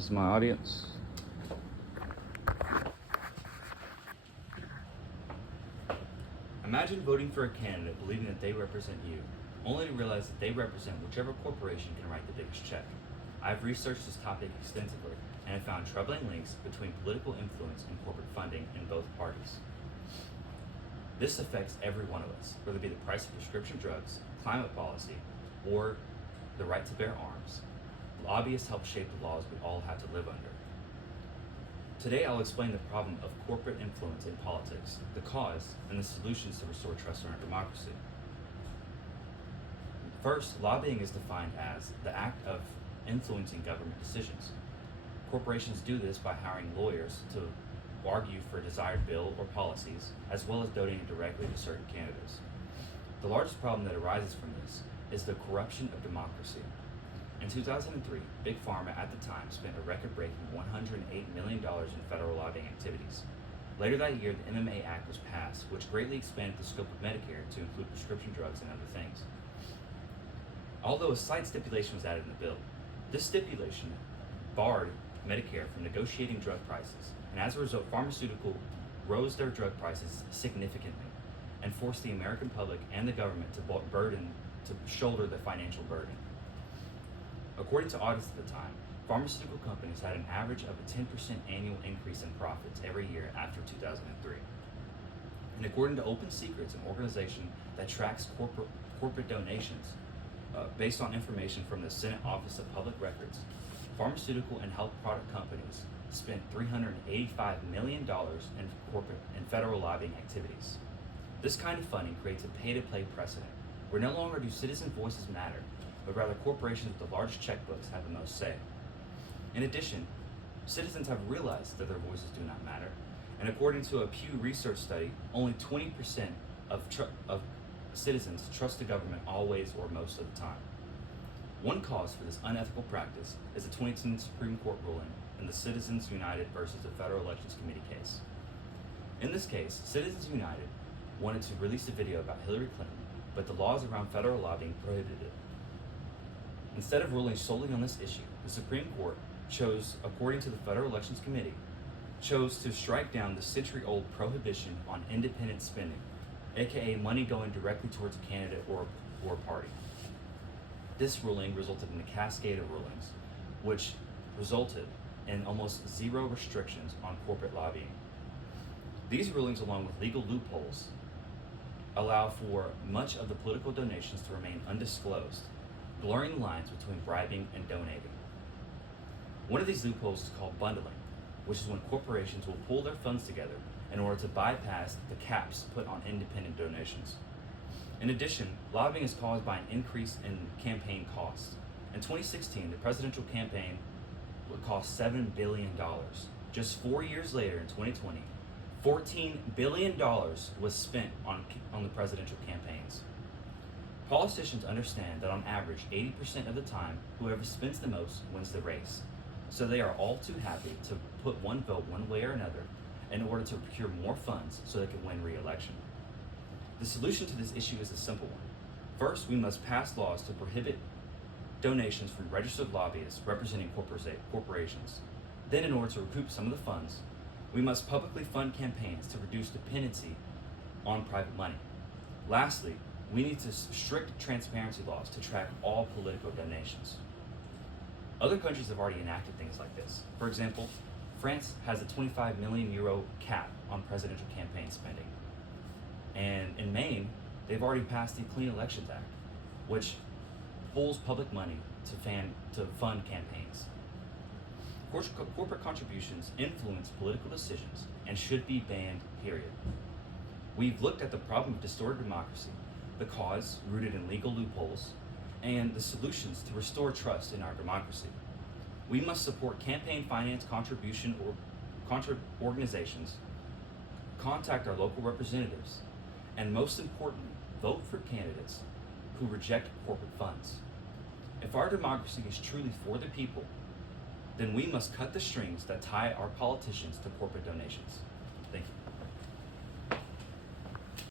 This is my audience. Imagine voting for a candidate believing that they represent you, only to realize that they represent whichever corporation can write the biggest check. I've researched this topic extensively and have found troubling links between political influence and corporate funding in both parties. This affects every one of us, whether it be the price of prescription drugs, climate policy, or the right to bear arms. Lobbyists help shape the laws we all have to live under. Today I'll explain the problem of corporate influence in politics, the cause, and the solutions to restore trust in our democracy. First, lobbying is defined as the act of influencing government decisions. Corporations do this by hiring lawyers to argue for a desired bill or policies, as well as donating directly to certain candidates. The largest problem that arises from this is the corruption of democracy. In 2003, Big Pharma at the time spent a record-breaking $108 million in federal lobbying activities. Later that year, the MMA Act was passed, which greatly expanded the scope of Medicare to include prescription drugs and other things. Although a slight stipulation was added in the bill, this stipulation barred Medicare from negotiating drug prices, and as a result, pharmaceutical rose their drug prices significantly and forced the American public and the government to shoulder the financial burden. According to audits at the time, pharmaceutical companies had an average of a 10% annual increase in profits every year after 2003. And according to Open Secrets, an organization that tracks corporate donations, based on information from the Senate Office of Public Records, pharmaceutical and health product companies spent $385 million in federal lobbying activities. This kind of funding creates a pay-to-play precedent, where no longer do citizen voices matter, but rather corporations with the largest checkbooks have the most say. In addition, citizens have realized that their voices do not matter, and according to a Pew Research study, only 20% of citizens trust the government always or most of the time. One cause for this unethical practice is the 2010 Supreme Court ruling in the Citizens United versus the Federal Elections Committee case. In this case, Citizens United wanted to release a video about Hillary Clinton, but the laws around federal lobbying prohibited it. Instead of ruling solely on this issue, the Supreme Court chose, according to the Federal Elections Committee, chose to strike down the century-old prohibition on independent spending, aka money going directly towards a candidate or party. This ruling resulted in a cascade of rulings, which resulted in almost zero restrictions on corporate lobbying. These rulings, along with legal loopholes, allow for much of the political donations to remain undisclosed, blurring the lines between bribing and donating. One of these loopholes is called bundling, which is when corporations will pool their funds together in order to bypass the caps put on independent donations. In addition, lobbying is caused by an increase in campaign costs. In 2016, the presidential campaign would cost $7 billion. Just 4 years later, in 2020, $14 billion was spent on the presidential campaigns. Politicians understand that on average, 80% of the time, whoever spends the most wins the race. So they are all too happy to put one vote one way or another in order to procure more funds so they can win re-election. The solution to this issue is a simple one. First, we must pass laws to prohibit donations from registered lobbyists representing corporations. Then, in order to recoup some of the funds, we must publicly fund campaigns to reduce dependency on private money. Lastly, we need strict transparency laws to track all political donations. Other countries have already enacted things like this. For example, France has a 25 million euro cap on presidential campaign spending. And in Maine, they've already passed the Clean Elections Act, which pulls public money to fund campaigns. Corporate contributions influence political decisions and should be banned, period. We've looked at the problem of distorted democracy, the cause rooted in legal loopholes, and the solutions to restore trust in our democracy. We must support campaign finance contribution organizations, contact our local representatives, and most importantly, vote for candidates who reject corporate funds. If our democracy is truly for the people, then we must cut the strings that tie our politicians to corporate donations.